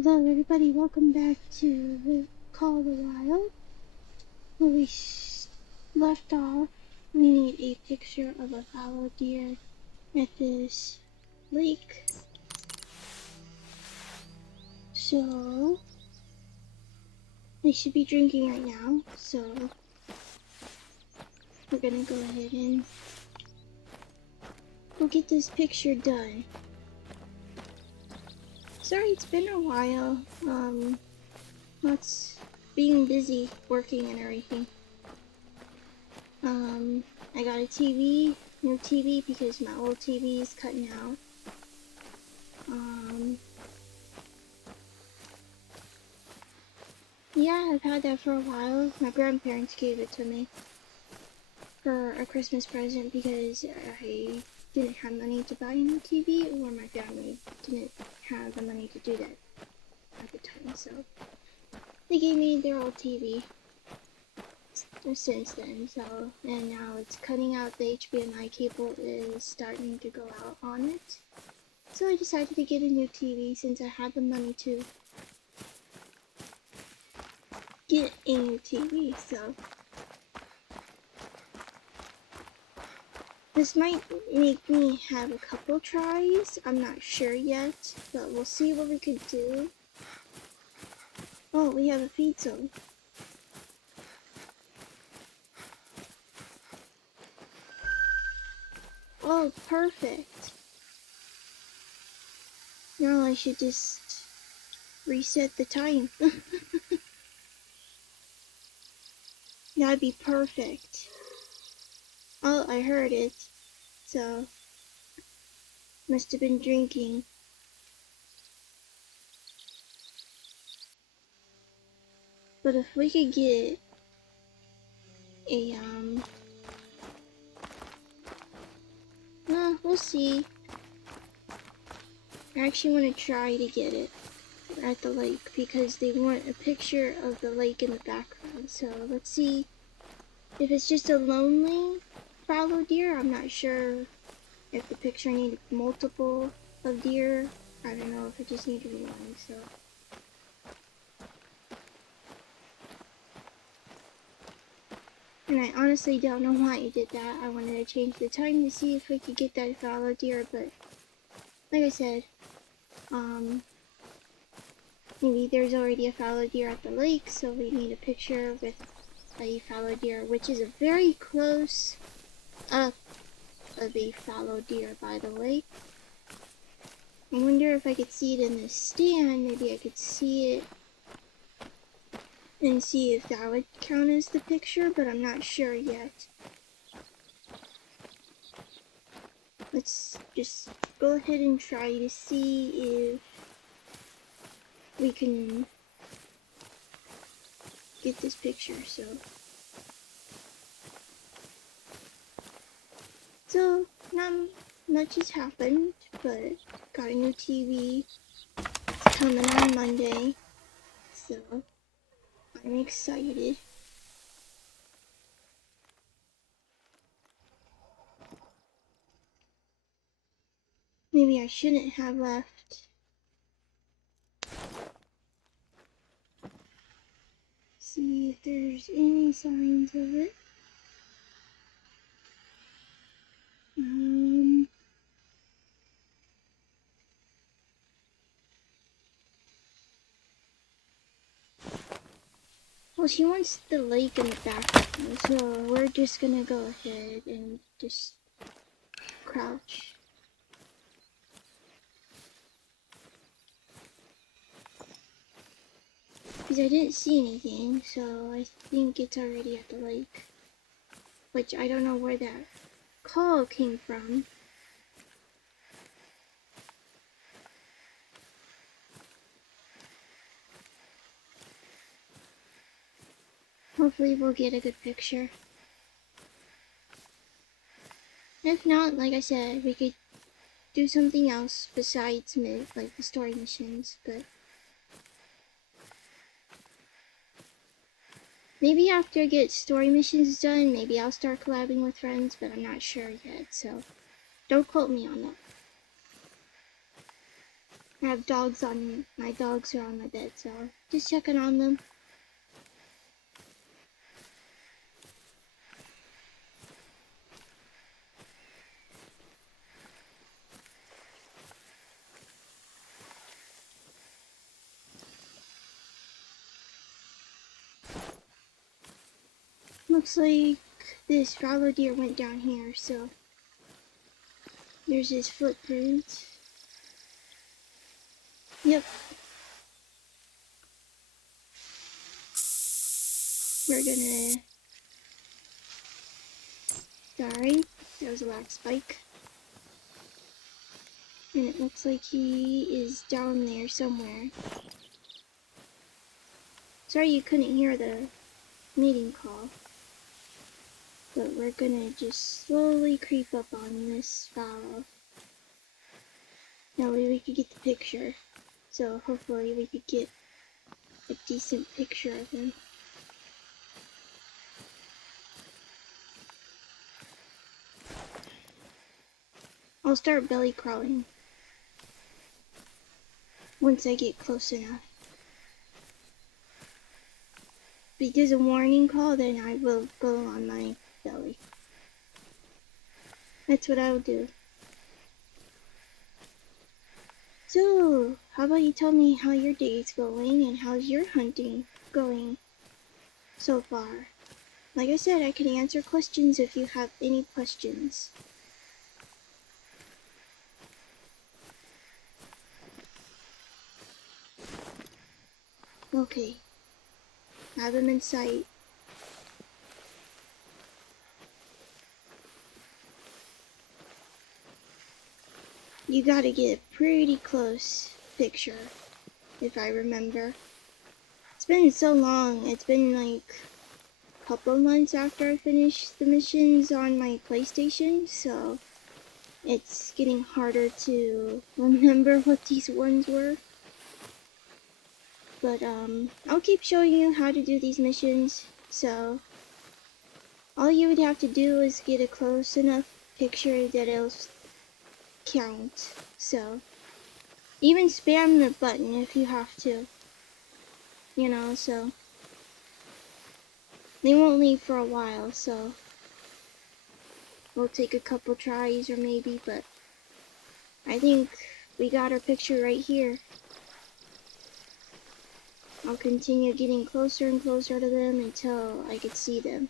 Hello everybody, welcome back to Call the Wild. Where we left off, we need a picture of a fallow deer at this lake. So, they should be drinking right now, so we're gonna go ahead and go get this picture done. Sorry, it's been a while. Lots being busy working and everything. I got a new TV because my old TV is cutting out. Yeah, I've had that for a while. My grandparents gave it to me for a Christmas present because I didn't have money to buy a new TV, or my family didn't have the money to do that at the time, so they gave me their old TV since then. So, and now it's cutting out. The HDMI cable is starting to go out on it, so I decided to get a new TV since I had the money to get a new TV. So this might make me have a couple tries. I'm not sure yet, but we'll see what we could do. Oh, we have a feed zone. Oh, perfect. Now I should just reset the time. That'd be perfect. Oh, I heard it. So, must have been drinking. But if we could get a, we'll see. I actually want to try to get it at the lake because they want a picture of the lake in the background. So let's see if it's just a lonely fallow deer. I'm not sure if the picture needed multiple of deer. I don't know if it just needed one. So and I honestly don't know why I did that. I wanted to change the time to see if we could get that fallow deer, but like I said, maybe there's already a fallow deer at the lake, so we need a picture with a fallow deer, which is a very close up of a fallow deer, by the way. I wonder if I could see it in the stand. Maybe I could see it and see if that would count as the picture, but I'm not sure yet. Let's just go ahead and try to see if we can get this picture. So not much has happened, but got a new TV. It's coming on Monday, so I'm excited. Maybe I shouldn't have left. See if there's any signs of it. Well, she wants the lake in the background, so we're just gonna go ahead and just crouch. Because I didn't see anything, so I think it's already at the lake. Which I don't know where that call came from. Hopefully we'll get a good picture. If not, like I said, we could do something else besides like the story missions, but maybe after I get story missions done, maybe I'll start collabing with friends, but I'm not sure yet, so don't quote me on that. I have dogs on, my dogs are on my bed, so just checking on them. Looks like this fallow deer went down here, so there's his footprint. Yep. We're gonna... Sorry, there was a loud spike. And it looks like he is down there somewhere. Sorry you couldn't hear the meeting call. But we're gonna just slowly creep up on this fallow. That way we could get the picture. So hopefully we could get a decent picture of him. I'll start belly crawling once I get close enough. If he does a warning call, then I will go on my belly. That's what I'll do. So, how about you tell me how your day's going and how's your hunting going so far? Like I said, I can answer questions if you have any questions. Okay. Have him in sight. You gotta get a pretty close picture, if I remember. It's been so long. It's been like a couple months after I finished the missions on my PlayStation, so it's getting harder to remember what these ones were. But I'll keep showing you how to do these missions, so all you would have to do is get a close enough picture that it'll count. So even spam the button if you have to, you know, so they won't leave for a while, so we'll take a couple tries or maybe, but I think we got our picture right here. I'll continue getting closer and closer to them until I could see them.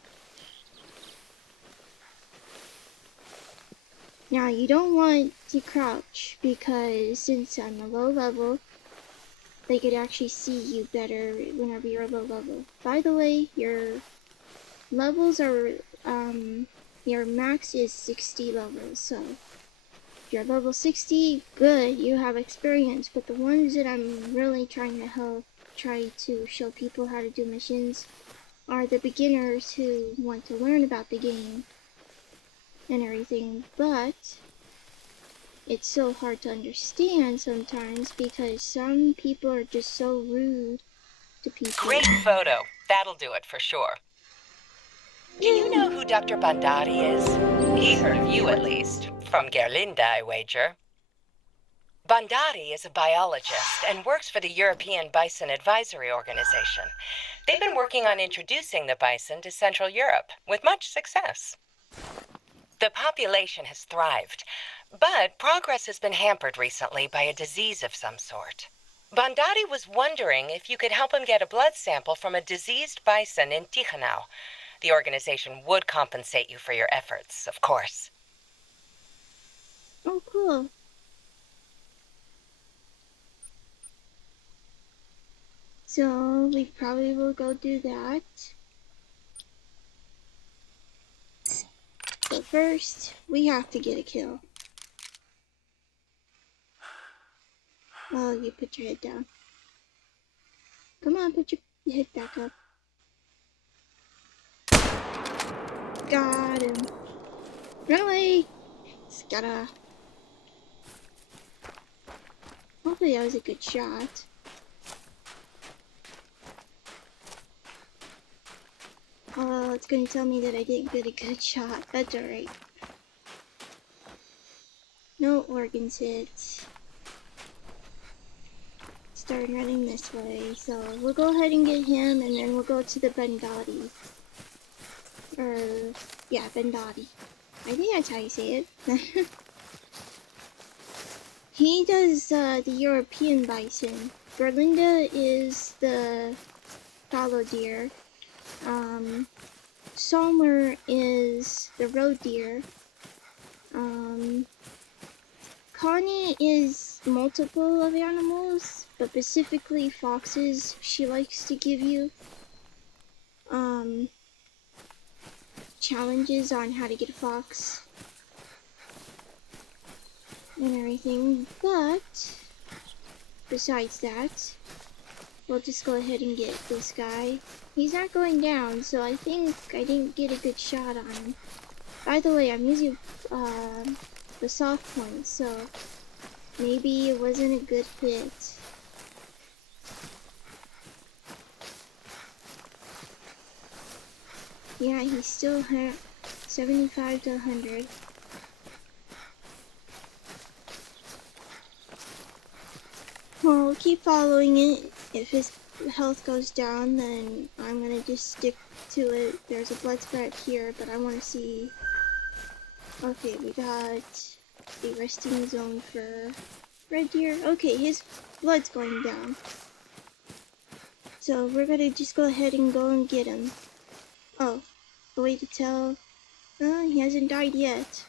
Now, you don't want to crouch because since I'm a low level, they could actually see you better whenever you're low level. By the way, your levels are, your max is 60 levels, so if you're level 60, good, you have experience, but the ones that I'm really trying to show people how to do missions are the beginners who want to learn about the game and everything, but it's so hard to understand sometimes because some people are just so rude to people. Great photo. That'll do it for sure. Do you know who Dr. Bandari is? He heard of you at least. From Gerlinda, I wager. Bandari is a biologist and works for the European Bison Advisory Organization. They've been working on introducing the bison to Central Europe with much success. The population has thrived, but progress has been hampered recently by a disease of some sort. Bandari was wondering if you could help him get a blood sample from a diseased bison in Tichenau. The organization would compensate you for your efforts, of course. Oh, cool. So, we probably will go do that. But first, we have to get a kill. Oh, you put your head down. Come on, put your head back up. Got him. Run away! Scatter. Hopefully that was a good shot. Oh, it's gonna tell me that I didn't get a good shot. That's alright. No organs hit. start running this way. So we'll go ahead and get him, and then we'll go to the Bandati. Yeah, Bandati. I think that's how you say it. He does the European bison. Berlinda is the fallow deer. Sommer is the road deer. Connie is multiple of animals, but specifically foxes she likes to give you challenges on how to get a fox and everything. But besides that, we'll just go ahead and get this guy. He's not going down, so I think I didn't get a good shot on him. By the way, I'm using the soft point, so maybe it wasn't a good hit. Yeah, he's still 75 to 100. Well, we'll keep following it. If his health goes down, then I'm gonna just stick to it. There's a blood sprat here, but I want to see. Okay, we got the resting zone for red deer. Okay, his blood's going down. So we're gonna just go ahead and go and get him. Oh, the way to tell. He hasn't died yet.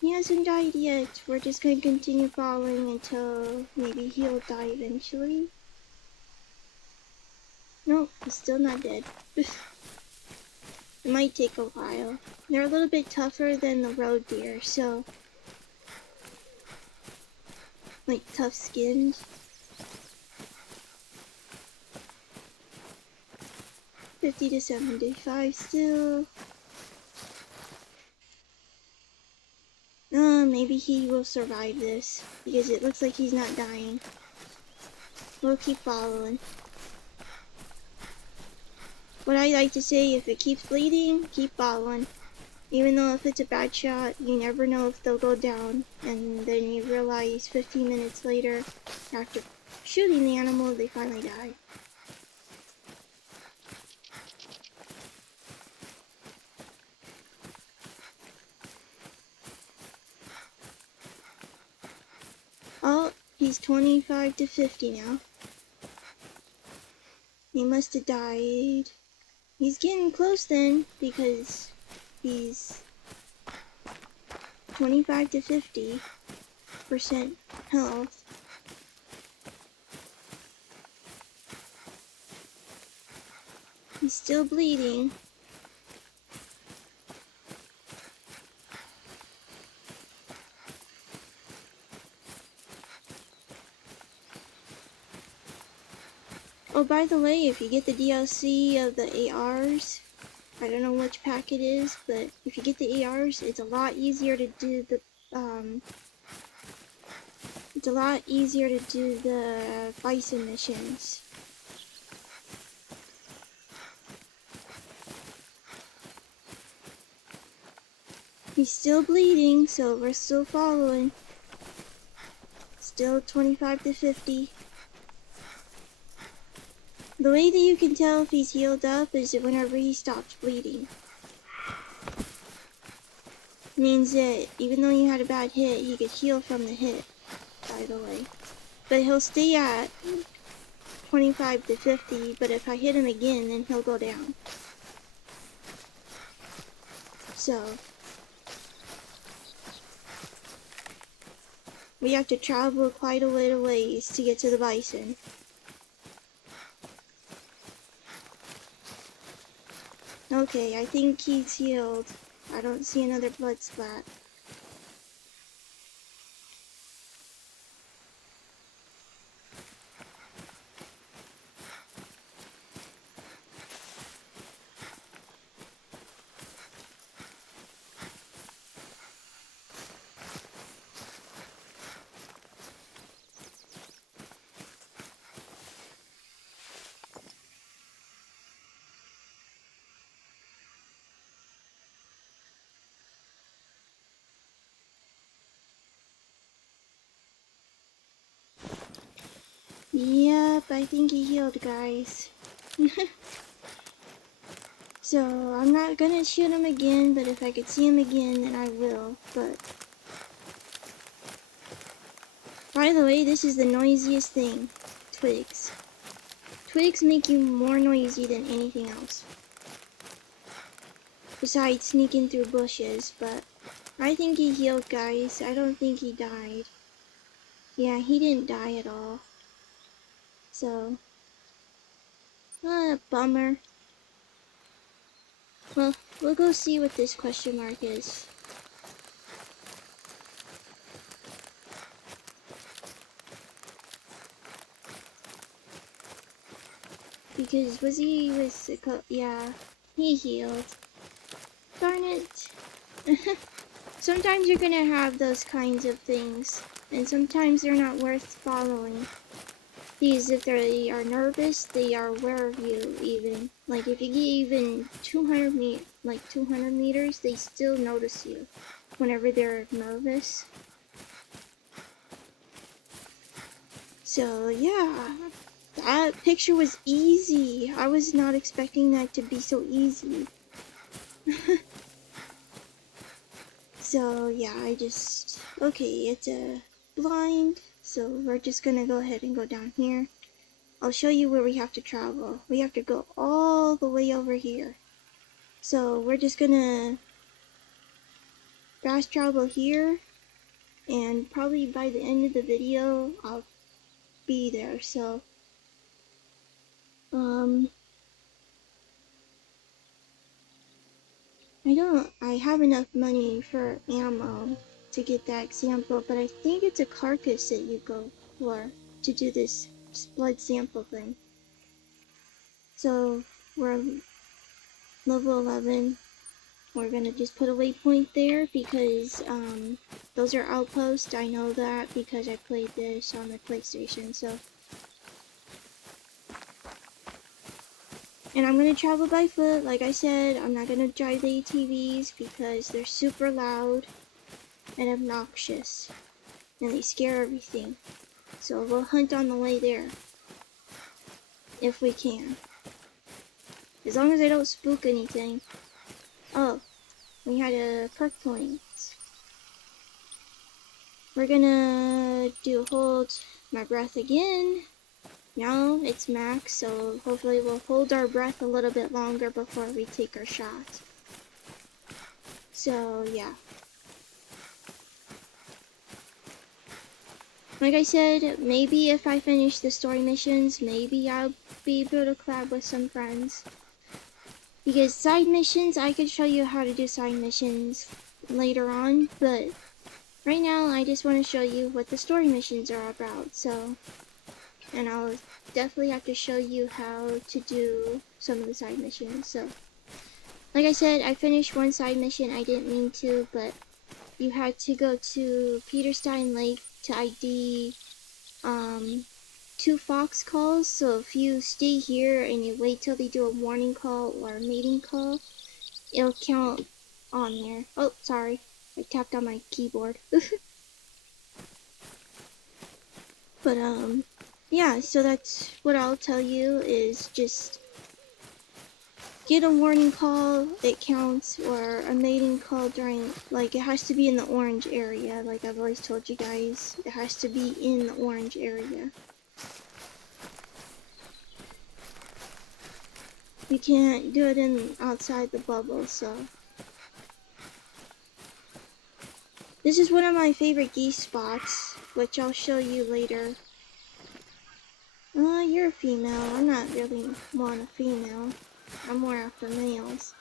He hasn't died yet. We're just gonna continue following until maybe he'll die eventually. Nope, he's still not dead. It might take a while. They're a little bit tougher than the road deer, so like tough skinned. $50 to $75 still. Maybe he will survive this because it looks like he's not dying. We'll keep following. What I like to say, if it keeps bleeding, keep following. Even though if it's a bad shot, you never know if they'll go down. And then you realize 15 minutes later, after shooting the animal, they finally die. Oh, he's 25 to 50 now. He must have died. He's getting close then, because he's 25 to 50% health. He's still bleeding. Oh, by the way, if you get the DLC of the ARs, I don't know which pack it is, but if you get the ARs, it's a lot easier to do the Bison missions. He's still bleeding, so we're still following. Still 25 to 50. The way that you can tell if he's healed up is that whenever he stops bleeding. Means that even though you had a bad hit, he could heal from the hit, by the way. But he'll stay at 25 to 50, but if I hit him again, then he'll go down. So, we have to travel quite a little ways to get to the bison. Okay, I think he's healed. I don't see another blood splat. Yep, I think he healed, guys. So, I'm not gonna shoot him again, but if I could see him again, then I will. But, by the way, this is the noisiest thing. Twigs. Twigs make you more noisy than anything else. Besides sneaking through bushes, but I think he healed, guys. I don't think he died. Yeah, he didn't die at all. So, bummer. Well, we'll go see what this question mark is. Because yeah, he healed. Darn it. Sometimes you're gonna have those kinds of things, and sometimes they're not worth following. Because if they are nervous, they are aware of you even. Like if you get even 200 meters, they still notice you whenever they're nervous. So yeah, that picture was easy. I was not expecting that to be so easy. So yeah, okay, it's a blind, so we're just gonna go ahead and go down here. I'll show you where we have to travel. We have to go all the way over here. So we're just gonna fast travel here, and probably by the end of the video, I'll be there. So, I have enough money for ammo to get that example, but I think it's a carcass that you go for to do this blood sample thing. So we're level 11. We're gonna just put a waypoint there because those are outposts. I know that because I played this on the PlayStation. So, and I'm gonna travel by foot. Like I said, I'm not gonna drive the ATVs because they're super loud and obnoxious, and they scare everything. So we'll hunt on the way there if we can, as long as I don't spook anything. Oh, we had a perk point. We're gonna hold my breath again. Now it's max, so hopefully we'll hold our breath a little bit longer before we take our shot. So yeah. Like I said, maybe if I finish the story missions, maybe I'll be able to collab with some friends. Because side missions, I could show you how to do side missions later on, but right now I just want to show you what the story missions are about. So, and I'll definitely have to show you how to do some of the side missions. So, like I said, I finished one side mission. I didn't mean to, but you had to go to Peterstein Lake to ID 2 fox calls. So if you stay here and you wait till they do a warning call or a mating call, it'll count on there. Oh, sorry, I tapped on my keyboard. But yeah, so that's what I'll tell you is just get a warning call, it counts, or a mating call during, like, it has to be in the orange area. Like I've always told you guys, it has to be in the orange area. You can't do it outside the bubble. So this is one of my favorite geese spots, which I'll show you later. You're a female. I'm not really want a female. I'm more after males.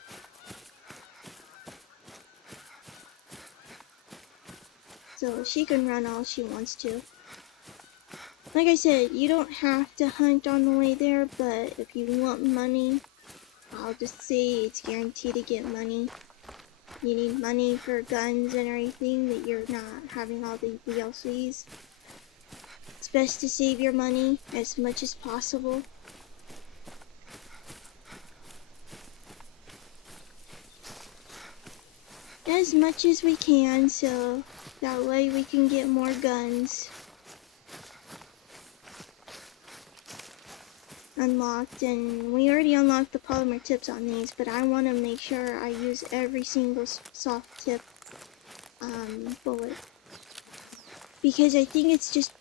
So she can run all she wants to. Like I said, you don't have to hunt on the way there, but if you want money, I'll just say it's guaranteed to get money. You need money for guns and everything, that you're not having all the DLCs. It's best to save your money as much as possible. As much as we can, so that way we can get more guns. unlocked, and we already unlocked the polymer tips on these, but I want to make sure I use every single soft tip bullet, because I think it's just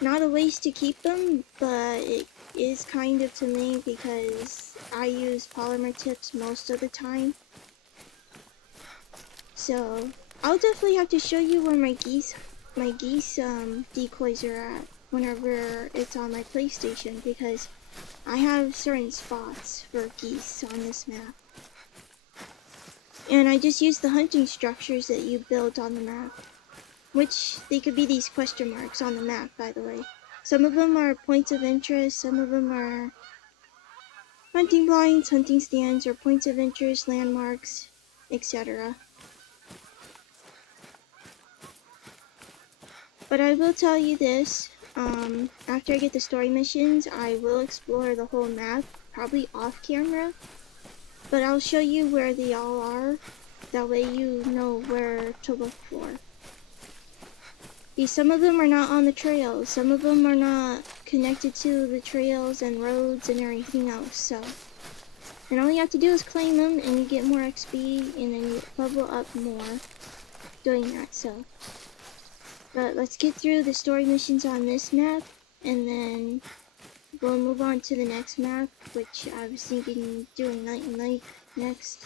not a waste to keep them, but it is kind of to me, because I use polymer tips most of the time. So I'll definitely have to show you where my geese decoys are at whenever it's on my PlayStation, because I have certain spots for geese on this map. And I just use the hunting structures that you build on the map, which they could be these question marks on the map, by the way. Some of them are points of interest, some of them are hunting blinds, hunting stands, or points of interest, landmarks, etc. But I will tell you this, after I get the story missions, I will explore the whole map, probably off camera, but I'll show you where they all are, that way you know where to look for. Some of them are not on the trails, some of them are not connected to the trails and roads and everything else, so. And all you have to do is claim them, and you get more XP, and then you level up more doing that, so. But let's get through the story missions on this map, and then we'll move on to the next map, which I was thinking doing night and night next.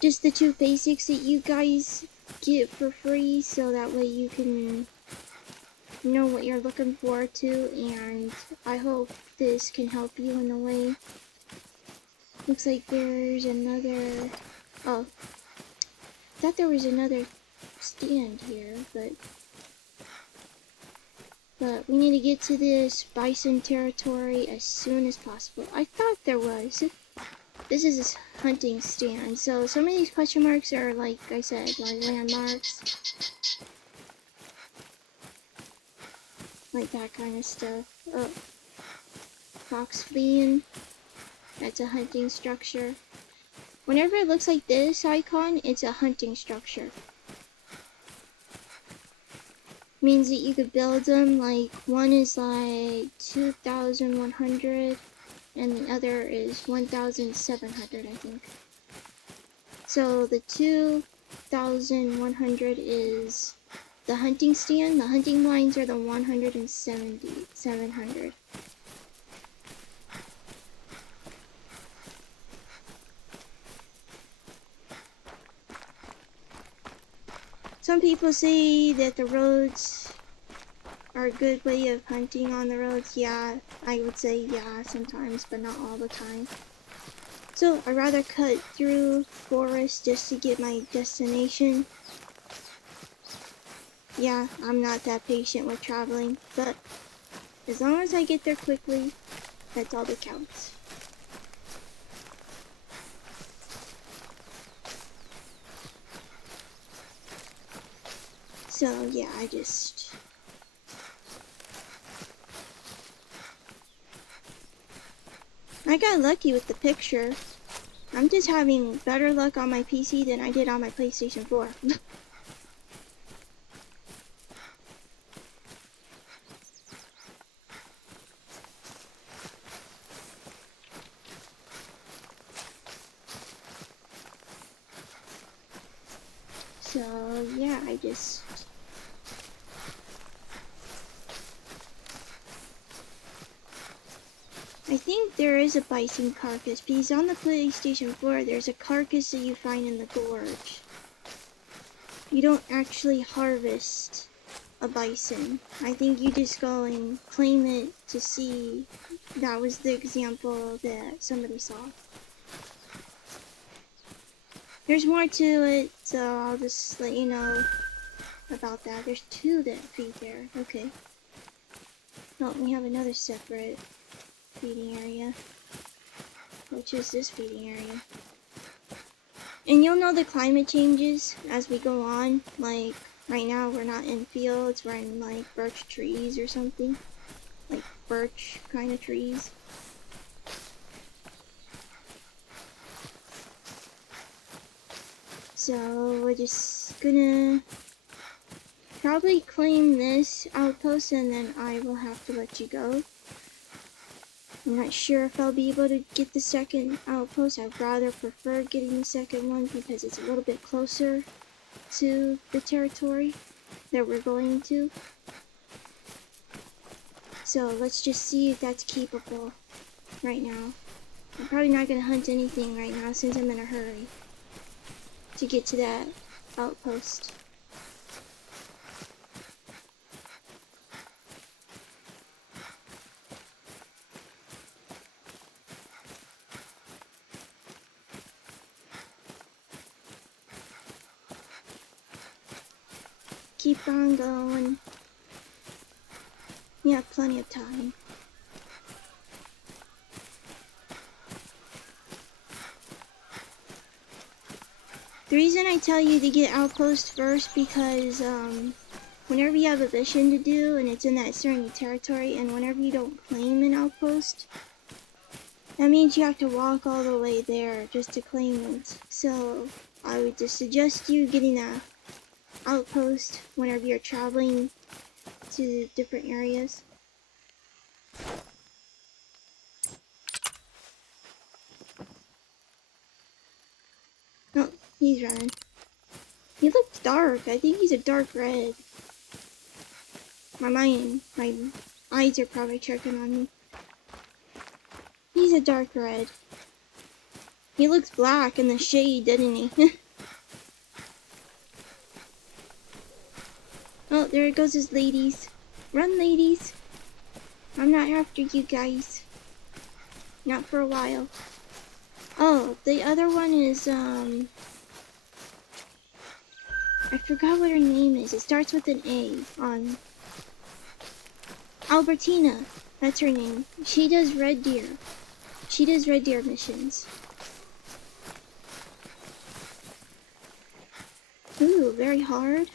Just the two basics that you guys get for free, so that way you can know what you're looking forward to, and I hope this can help you in a way. Looks like there's another, oh, I thought there was another stand here, but we need to get to this bison territory as soon as possible. I thought there was. This is a hunting stand, so some of these question marks are, like I said, like landmarks, like that kind of stuff. Oh, fox fleeing, that's a hunting structure. Whenever it looks like this icon, it's a hunting structure. Means that you could build them, like one is like 2,100 and the other is 1,700, I think. So the 2,100 is the hunting stand, the hunting blinds are the 700. Some people say that the roads are a good way of hunting on the roads. Yeah, I would say yeah sometimes, but not all the time. So I'd rather cut through forest just to get my destination. Yeah, I'm not that patient with traveling, but as long as I get there quickly, that's all that counts. So yeah, I got lucky with the picture. I'm just having better luck on my PC than I did on my PlayStation 4. So yeah, I think there is a bison carcass, because on the PlayStation 4 there's a carcass that you find in the gorge. You don't actually harvest a bison. I think you just go and claim it to see. That was the example that somebody saw. There's more to it, so I'll just let you know about that. There's two that feed there. Okay. Oh, we have another separate feeding area, which is this feeding area. And you'll know the climate changes as we go on. Like right now we're not in fields, we're in like birch trees or something, like birch kind of trees. So we're just gonna probably claim this outpost, and then I will have to let you go. I'm not sure if I'll be able to get the second outpost. I'd rather prefer getting the second one because it's a little bit closer to the territory that we're going to. So let's just see if that's keepable right now. I'm probably not going to hunt anything right now since I'm in a hurry to get to that outpost. Keep on going. You have plenty of time. The reason I tell you to get outpost first because whenever you have a mission to do and it's in that certain territory, and whenever you don't claim an outpost, that means you have to walk all the way there just to claim it. So I would just suggest you getting that outpost whenever you're traveling to different areas. Oh, he's running. He looks dark. I think he's a dark red. My eyes are probably checking on me. He's a dark red. He looks black in the shade, doesn't he? Oh, there goes his ladies. Run, ladies. I'm not after you guys. Not for a while. Oh, the other one is, I forgot what her name is. It starts with an A on Albertina. That's her name. She does red deer. She does red deer missions. Ooh, very hard.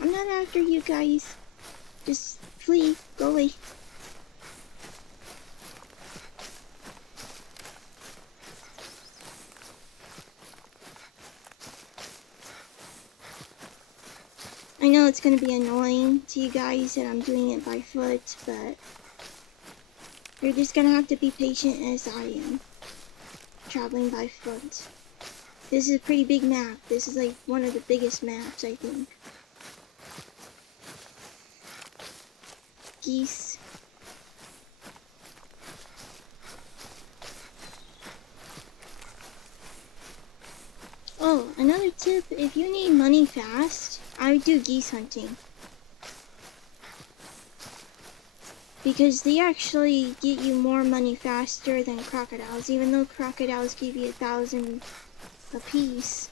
I'm not after you guys. Just flee. Go away. I know it's going to be annoying to you guys that I'm doing it by foot, but you're just going to have to be patient as I am, traveling by foot. This is a pretty big map. This is like one of the biggest maps, I think. Geese. Oh, another tip, if you need money fast, I would do geese hunting. Because they actually get you more money faster than crocodiles, even though crocodiles give you 1,000 a piece.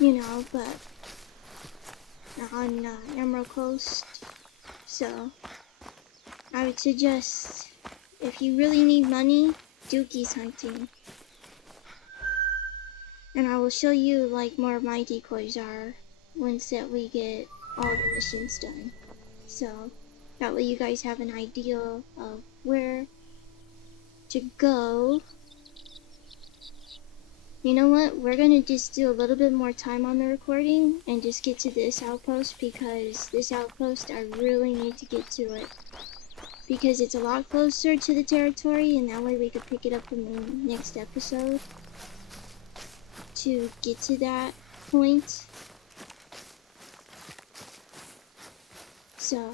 You know, but on Emerald Coast. So, I would suggest, if you really need money, do geese hunting. And I will show you like more of my decoys are once that we get all the missions done. So that way you guys have an idea of where to go. You know what? We're gonna just do a little bit more time on the recording and just get to this outpost, because this outpost I really need to get to it. Because it's a lot closer to the territory, and that way we could pick it up in the next episode. To get to that point. So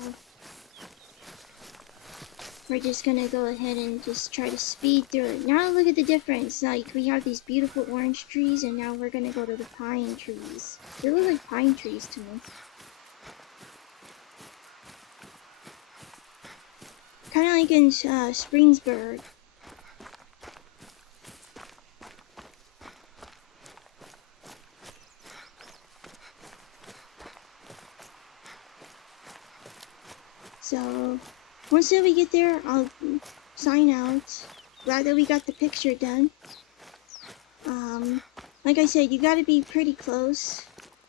we're just gonna go ahead and just try to speed through it. Now look at the difference. Like, we have these beautiful orange trees, and now we're gonna go to the pine trees. They look like pine trees to me. Kind of like in Springsburg. So, once that we get there, I'll sign out. Glad that we got the picture done. Like I said, you gotta be pretty close,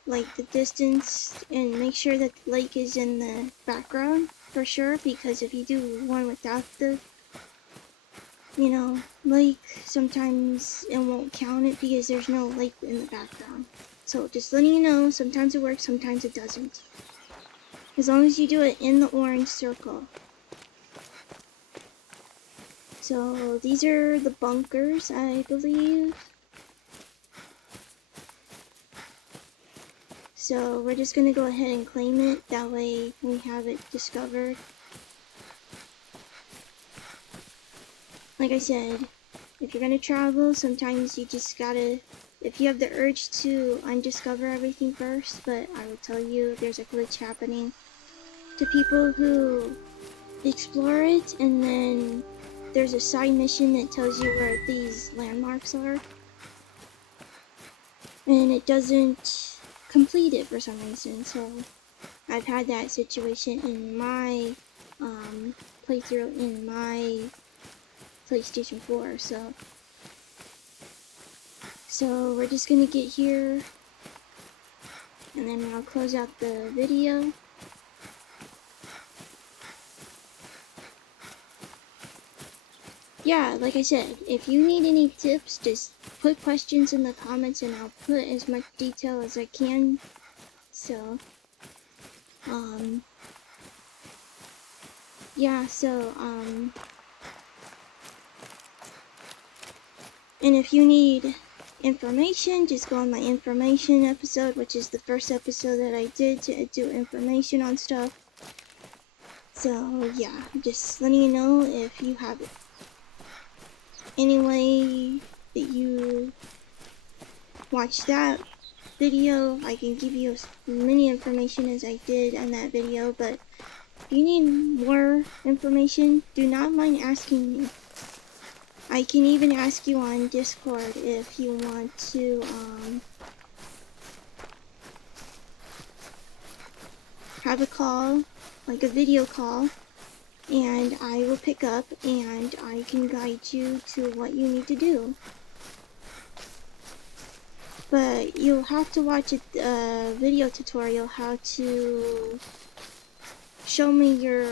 like the distance, and make sure that the lake is in the background, for sure, because if you do one without the, you know, lake, sometimes it won't count it because there's no lake in the background. So, just letting you know, sometimes it works, sometimes it doesn't. As long as you do it in the orange circle. So these are the bunkers, I believe. So we're just going to go ahead and claim it. That way we have it discovered. Like I said, if you're going to travel, sometimes you just gotta, if you have the urge to undiscover everything first, but I will tell you there's a glitch happening to people who explore it, and then there's a side mission that tells you where these landmarks are, and it doesn't complete it for some reason. So I've had that situation in my playthrough in my PlayStation 4. So we're just gonna get here, and then I'll close out the video. Yeah, like I said, if you need any tips, just put questions in the comments and I'll put as much detail as I can. So, yeah, so, and if you need information, just go on my information episode, which is the first episode that I did to do information on stuff. So, yeah, just letting you know if you have any way that you watch that video, I can give you as many information as I did in that video, but if you need more information, do not mind asking me. I can even ask you on Discord if you want to have a call, like a video call, and I will pick up and I can guide you to what you need to do. But you'll have to watch a video tutorial how to show me your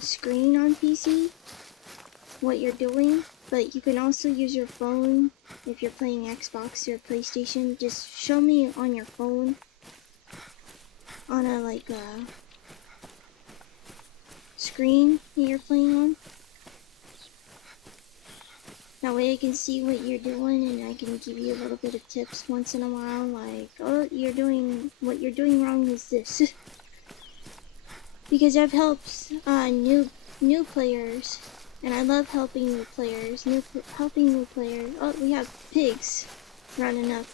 screen on PC, what you're doing. But you can also use your phone if you're playing Xbox or PlayStation. Just show me on your phone on a screen that you're playing on. That way I can see what you're doing and I can give you a little bit of tips once in a while, like, oh, what you're doing wrong is this. Because I've helped new players, and I love helping new players. Helping new players. Oh, we have pigs running up.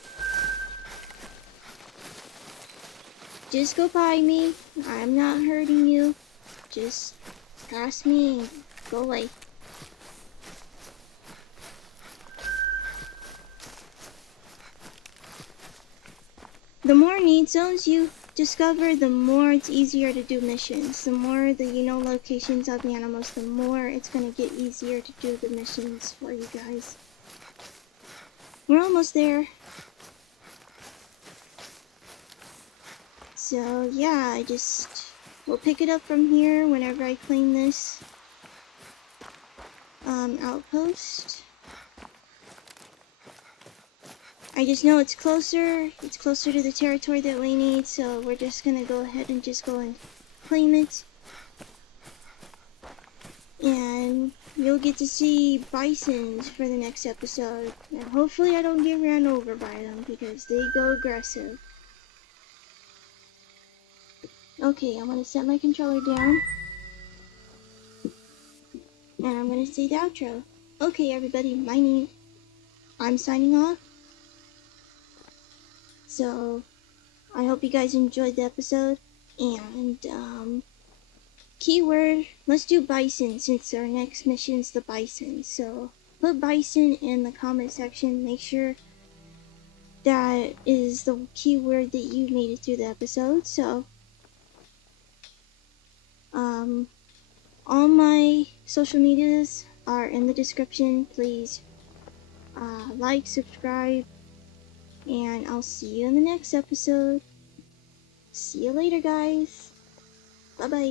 Just go by me. I'm not hurting you. Just pass me and go away. The more need zones you discover, the more it's easier to do missions. The more that you know locations of the animals, the more it's going to get easier to do the missions for you guys. We're almost there. So yeah, we'll pick it up from here whenever I claim this outpost. I just know it's closer to the territory that we need, so we're just gonna go ahead and just go and claim it. And you'll get to see bisons for the next episode. And hopefully I don't get ran over by them because they go aggressive. Okay, I'm gonna set my controller down. And I'm gonna say the outro. Okay everybody, I'm signing off. So, I hope you guys enjoyed the episode, and, keyword, let's do bison since our next mission is the bison. So, put bison in the comment section, make sure that is the keyword that you made it through the episode. So, all my social medias are in the description. Please, like, subscribe, and I'll see you in the next episode. See you later, guys. Bye-bye.